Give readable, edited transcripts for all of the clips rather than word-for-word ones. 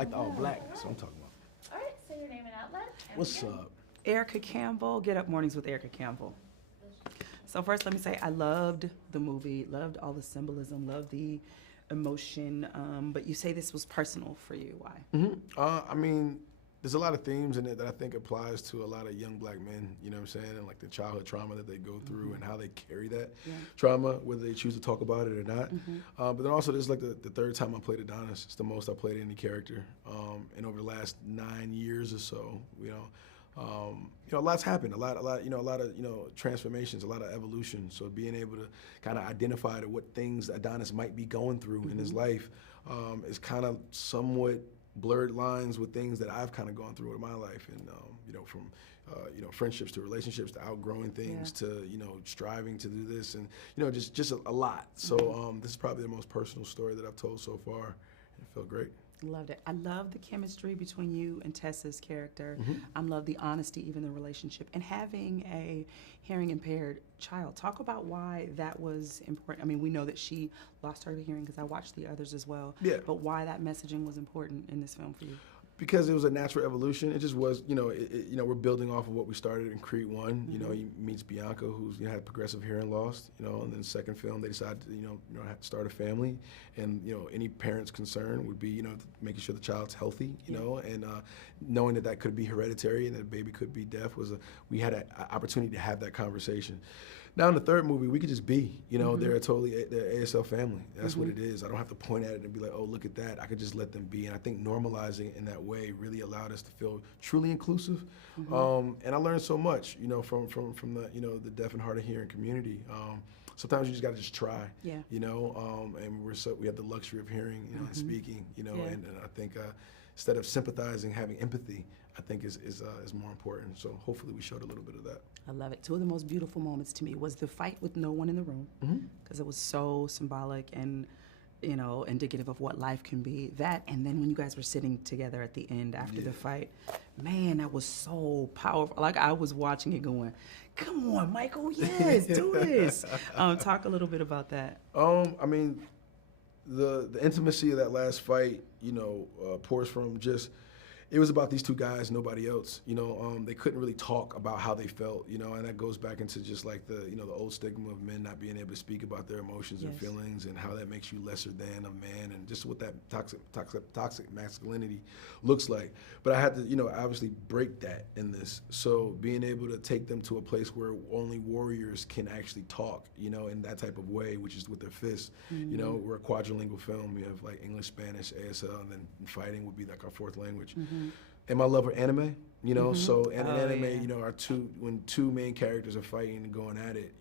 Like the all black, that's what I'm talking about. All right, say your name and outlet. and What's begin. up? Erica Campbell, Get Up Mornings with Erica Campbell. So first, let me say I loved the movie, loved all the symbolism, loved the emotion. But you say this was personal for you. Why? I mean, there's a lot of themes in it that I think applies to a lot of young black men, you know what I'm saying, and like the childhood trauma that they go through and how they carry that trauma, whether they choose to talk about it or not. But then also, this is like the third time I played Adonis. It's the most I played any character. And over the last 9 years or so, a lot's happened. A lot of transformations, a lot of evolution. So being able to kind of identify what things Adonis might be going through in his life is kind of somewhat blurred lines with things that I've kind of gone through in my life, and from friendships to relationships to outgrowing things to striving to do this, and just a lot. So this is probably the most personal story that I've told so far, and it felt great. Loved it. I love the chemistry between you and Tessa's character. I love the honesty, even the relationship, and having a hearing impaired child. Talk about why that was important. I mean, we know that she lost her hearing because I watched the others as well. Yeah. But why that messaging was important in this film for you? Because it was a natural evolution. It just was, we're building off of what we started in Creed 1. He meets Bianca, who's had progressive hearing loss, and then the second film, they decided to, have to start a family. And, any parent's concern would be, making sure the child's healthy, and knowing that could be hereditary and that the baby could be deaf we had an opportunity to have that conversation. Now in the third movie, we could just be, they're they're ASL family. That's what it is. I don't have to point at it and be like, oh, look at that. I could just let them be. And I think normalizing it in that way really allowed us to feel truly inclusive. And I learned so much, from the deaf and hard of hearing community. Sometimes you just got to just try, and we have the luxury of hearing, and speaking, and I think instead of sympathizing, having empathy, I think is more important. So hopefully we showed a little bit of that. I love it. Two of the most beautiful moments to me was the fight with no one in the room, because it was so symbolic and indicative of what life can be. That, and then when you guys were sitting together at the end after the fight, man, that was so powerful. Like, I was watching it going, come on, Michael, yes, do this. Talk a little bit about that. I mean, the intimacy of that last fight, pours from just, it was about these two guys, nobody else. They couldn't really talk about how they felt, and that goes back into just like the old stigma of men not being able to speak about their emotions and feelings, and how that makes you lesser than a man, and just what that toxic masculinity looks like. But I had to, obviously break that in this. So being able to take them to a place where only warriors can actually talk, in that type of way, which is with their fists. We're a quadrilingual film. We have like English, Spanish, ASL, and then fighting would be like our fourth language. And my love for anime, so anime, are when two main characters are fighting and going at it,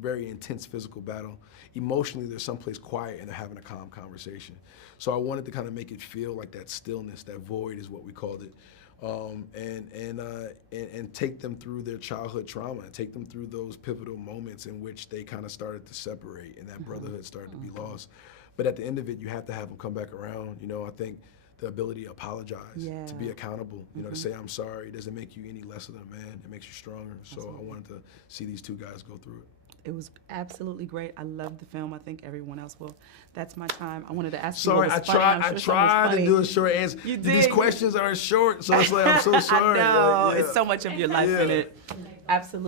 very intense physical battle. Emotionally, they're someplace quiet and they're having a calm conversation. So I wanted to kind of make it feel like that stillness, that void is what we called it, and take them through their childhood trauma, and take them through those pivotal moments in which they kind of started to separate and that brotherhood started to be lost. But at the end of it, you have to have them come back around. I think the ability to apologize, to be accountable, to say I'm sorry, doesn't make you any lesser than a man. It makes you stronger. So I wanted to see these two guys go through it. It was absolutely great. I loved the film. I think everyone else will. That's my time. I wanted to ask sorry, you. Sorry, I tried to do a short answer. You did. These questions aren't short, so it's like, I'm so sorry. I know. Like, It's so much of your life in it. Absolutely.